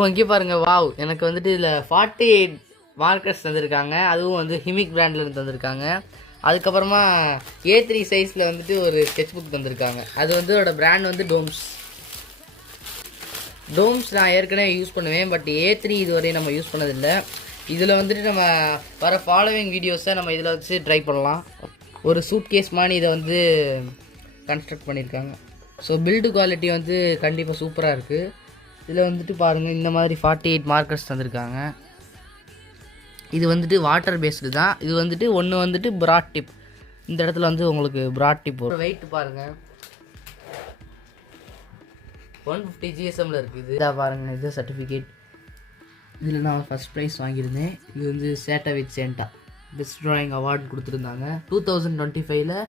இங்கே பாருங்கள், வாவ், எனக்கு வந்துட்டு இதில் 48 மார்க்கர்ஸ் தந்திருக்காங்க. அதுவும் வந்து ஹிமிக் பிராண்டில் தந்திருக்காங்க. அதுக்கப்புறமா A3 சைஸில் வந்துட்டு ஒரு ஸ்கெட்ச் புக் தந்திருக்காங்க. அது வந்து அதோட பிராண்ட் வந்து டோம்ஸ் நான் ஏற்கனவே யூஸ் பண்ணுவேன். பட் A3 இதுவரை நம்ம யூஸ் பண்ணதில்லை. இதில் வந்துட்டு நம்ம வர ஃபாலோவிங் வீடியோஸை நம்ம இதில் வச்சு ட்ரை பண்ணலாம். ஒரு சூட் கேஸ் மாதிரி இதை வந்து கன்ஸ்ட்ரக்ட் பண்ணியிருக்காங்க. ஸோ பில்டு குவாலிட்டி வந்து கண்டிப்பாக சூப்பராக இருக்குது. இதில் வந்துட்டு பாருங்கள், இந்த மாதிரி 48 மார்க்கர்ஸ் தந்திருக்காங்க. இது வந்துட்டு வாட்டர் பேஸ்டு தான். இது வந்துட்டு ஒன்று வந்துட்டு ப்ராட் டிப். இந்த இடத்துல வந்து உங்களுக்கு ப்ராட் டிப் வரும். வெயிட் பாருங்கள், 150 GSMல இருக்குது. இதாக பாருங்கள், இது சர்டிஃபிகேட். இதில் நான் ஃபஸ்ட் ப்ரைஸ் வாங்கியிருந்தேன். இது வந்து சேட்டா வித் சேண்டா பெஸ்ட் ட்ராயிங் அவார்டு கொடுத்துருந்தாங்க 2025.